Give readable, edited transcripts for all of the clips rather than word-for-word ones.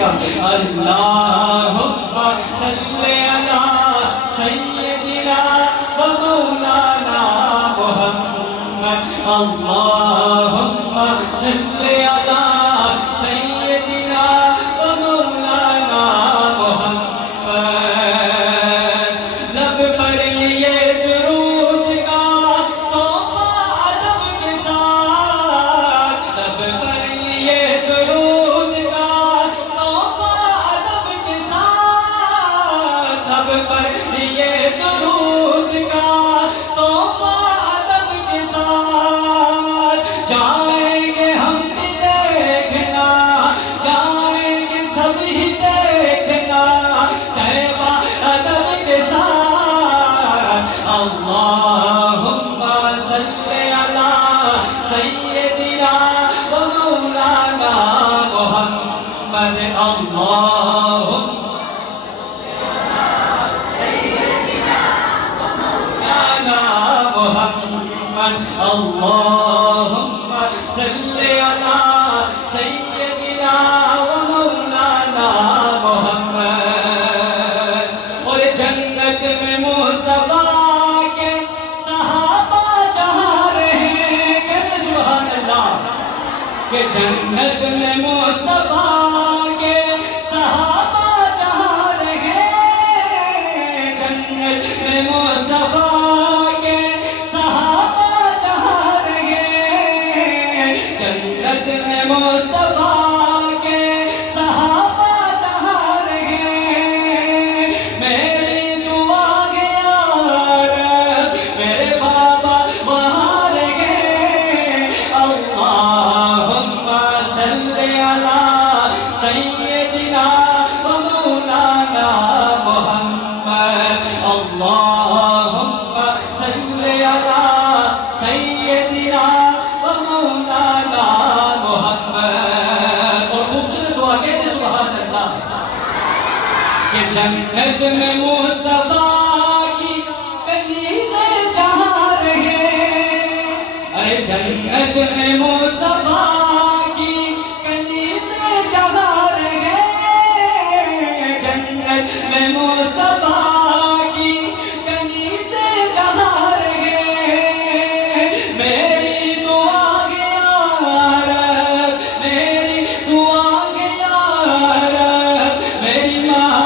گا اللہم صلی علی سیدنا و مولانا محمد اللہم صلی علی سیدنا و مولانا محمد لب پر لیے درود کا تحفہ ادب کے ساتھ لب پر لیے درود کا تحفہ ادب کے ساتھ لب پر لیے درود کا تحفہ ادب کے ساتھ جائیں گے ہم بھی دیکھنا جائیں گے سب ہی دیکھنا طیبہ ادب کے ساتھ اللہم صلی علی سیدنا و مولانا محمد اللہم محمد اللہم صلی علی سیدنا و مولانا محمد اور جنت میں مصطفیٰ کے صحابہ جہاں رہیں گے سبحان اللہ کہ جنت میں مصطفیٰ کے صحابہ جہاں رہیں جنت میں مصطفیٰ مصطفیٰ کے صحابہ جہاں رہیں میری دعا ہے یا رب میرے بابا وہاں رہیں اللہم صلی علی سیدنا و مولانا محمد اللہم صلی علی سیدنا و مولانا کہ جنت میں مصطفیٰ کی کنیزیں جہاں رہیں ارے جنت میں مصطفیٰ کی کنیزیں جہاں رہیں جنت میں مصطفیٰ کی کنیزیں جہاں رہیں میری دعا ہے یا رب میری دعا ہے یا رب میری ماں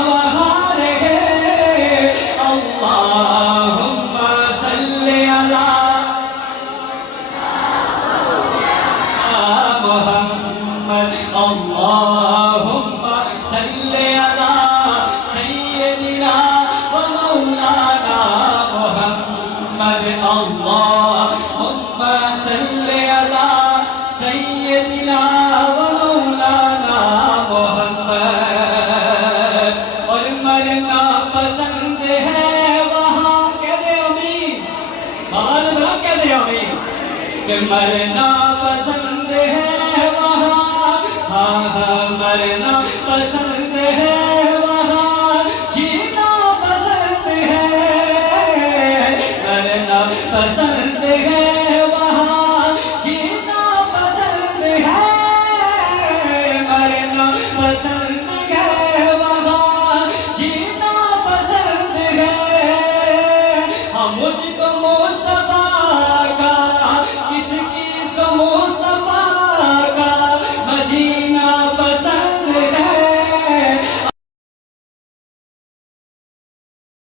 اللہم صلی علی محمد اللہم صلی علی سیدنا و مولانا محمد اللہم صلی علی سیدنا و مولانا محمد اور مرنا پسند ہے وہاں کہہ دے امین آواز بلند کہہ دے امین کہ مرنا